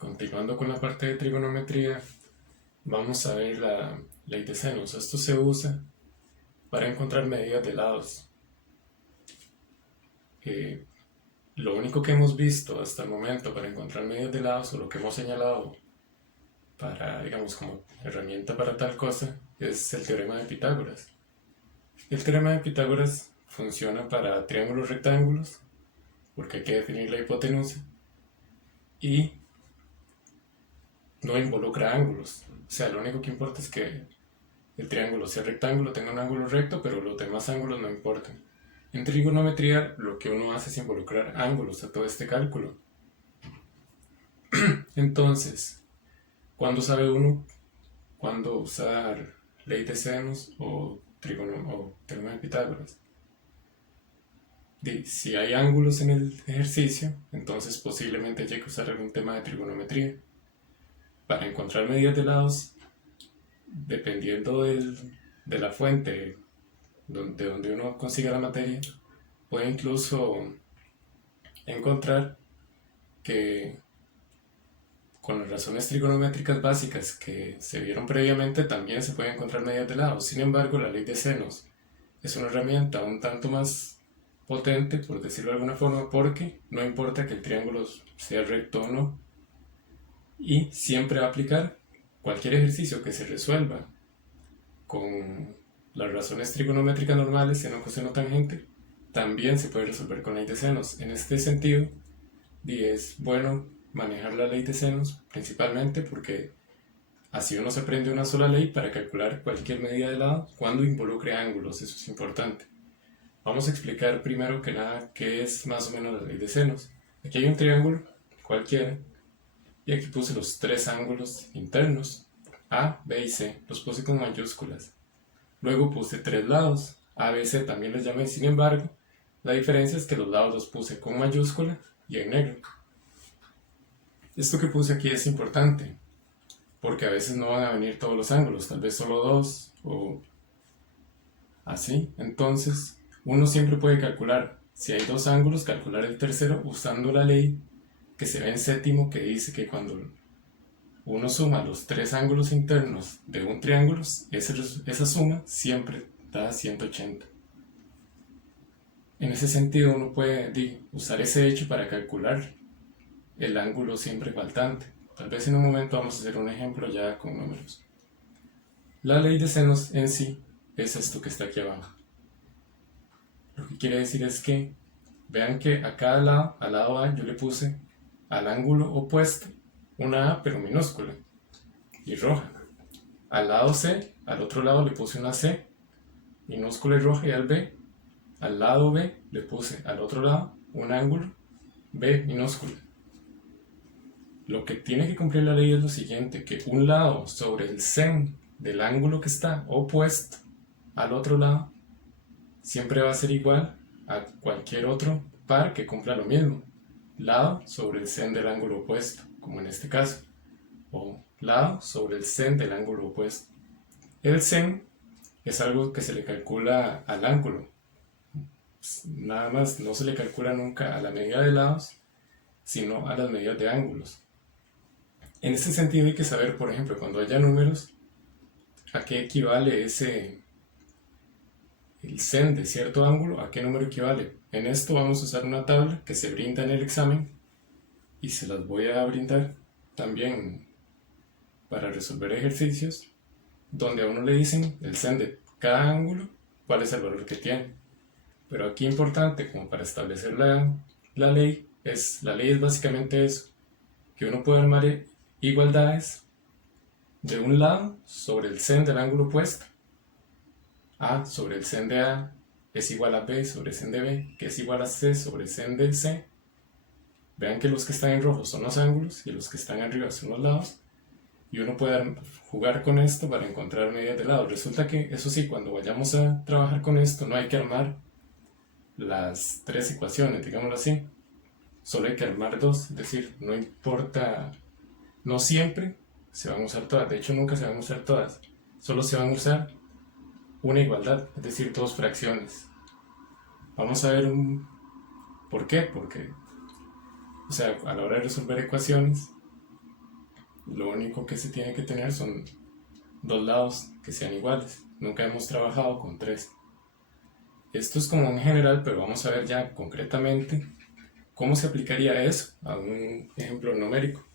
Continuando con la parte de trigonometría, vamos a ver la ley de senos. Esto se usa para encontrar medidas de lados. Eh, lo único que hemos visto hasta el momento para encontrar medidas de lados, o lo que hemos señalado para, digamos, como herramienta para tal cosa, es el teorema de Pitágoras. El teorema de Pitágoras funciona para triángulos rectángulos, porque hay que definir la hipotenusa, y no involucra ángulos. O sea, lo único que importa es que el triángulo sea rectángulo, tenga un ángulo recto, pero los demás ángulos no importan. En trigonometría lo que uno hace es involucrar ángulos a todo este cálculo. Entonces, ¿cuándo sabe uno cuándo usar ley de senos o teorema de Pitágoras? Si hay ángulos en el ejercicio, entonces posiblemente haya que usar algún tema de trigonometría. Para encontrar medidas de lados, dependiendo de la fuente de donde uno consiga la materia, puede incluso encontrar que con las razones trigonométricas básicas que se vieron previamente también se pueden encontrar medidas de lados. Sin embargo, la ley de senos es una herramienta un tanto más potente, por decirlo de alguna forma, porque no importa que el triángulo sea recto o no, y siempre va a aplicar cualquier ejercicio que se resuelva con las razones trigonométricas normales, seno, coseno, tangente, también se puede resolver con ley de senos. En este sentido, es bueno manejar la ley de senos principalmente porque así uno se aprende una sola ley para calcular cualquier medida de lado cuando involucre ángulos. Eso es importante. Vamos a explicar primero que nada qué es más o menos la ley de senos. Aquí hay un triángulo cualquiera y aquí puse los tres ángulos internos, A, B y C. Los puse con mayúsculas. Luego puse tres lados, A, B, C también les llamé. Sin embargo, la diferencia es que los lados los puse con mayúscula y en negro. Esto que puse aquí es importante, porque a veces no van a venir todos los ángulos, tal vez solo dos o así. Entonces, uno siempre puede calcular, si hay dos ángulos, calcular el tercero usando la ley que se ve en séptimo, que dice que cuando uno suma los tres ángulos internos de un triángulo, esa suma siempre da 180. En ese sentido, uno puede usar ese hecho para calcular el ángulo siempre faltante. Tal vez en un momento vamos a hacer un ejemplo ya con números. La ley de senos en sí es esto que está aquí abajo. Lo que quiere decir es que vean que a cada lado, al lado A, yo le puse al ángulo opuesto una A pero minúscula y roja. Al lado C, al otro lado le puse una C minúscula y roja, y al lado B le puse al otro lado un ángulo B minúscula. Lo que tiene que cumplir la ley es lo siguiente, que un lado sobre el sen del ángulo que está opuesto al otro lado siempre va a ser igual a cualquier otro par que cumpla lo mismo. Lado sobre el sen del ángulo opuesto, como en este caso, o lado sobre el sen del ángulo opuesto. El sen es algo que se le calcula al ángulo, nada más, no se le calcula nunca a la medida de lados, sino a las medidas de ángulos. En este sentido hay que saber, por ejemplo, cuando haya números, a qué equivale el sen de cierto ángulo, a qué número equivale. En esto vamos a usar una tabla que se brinda en el examen y se las voy a brindar también para resolver ejercicios, donde a uno le dicen el sen de cada ángulo, cuál es el valor que tiene. Pero aquí importante, como para establecer la ley es básicamente eso, que uno puede armar igualdades de un lado sobre el sen del ángulo opuesto. A sobre el sen de A es igual a B sobre sen de B, que es igual a C sobre sen de C. Vean que los que están en rojo son los ángulos y los que están arriba son los lados. Y uno puede jugar con esto para encontrar medidas de lado. Resulta que, eso sí, cuando vayamos a trabajar con esto, no hay que armar las tres ecuaciones, digámoslo así. Solo hay que armar dos, es decir, no importa, no siempre se van a usar todas, de hecho nunca se van a usar todas, solo se van a usar una igualdad, es decir, dos fracciones. Vamos a ver por qué, porque, o sea, a la hora de resolver ecuaciones, lo único que se tiene que tener son dos lados que sean iguales. Nunca hemos trabajado con tres. Esto es como en general, pero vamos a ver ya concretamente cómo se aplicaría eso a un ejemplo numérico.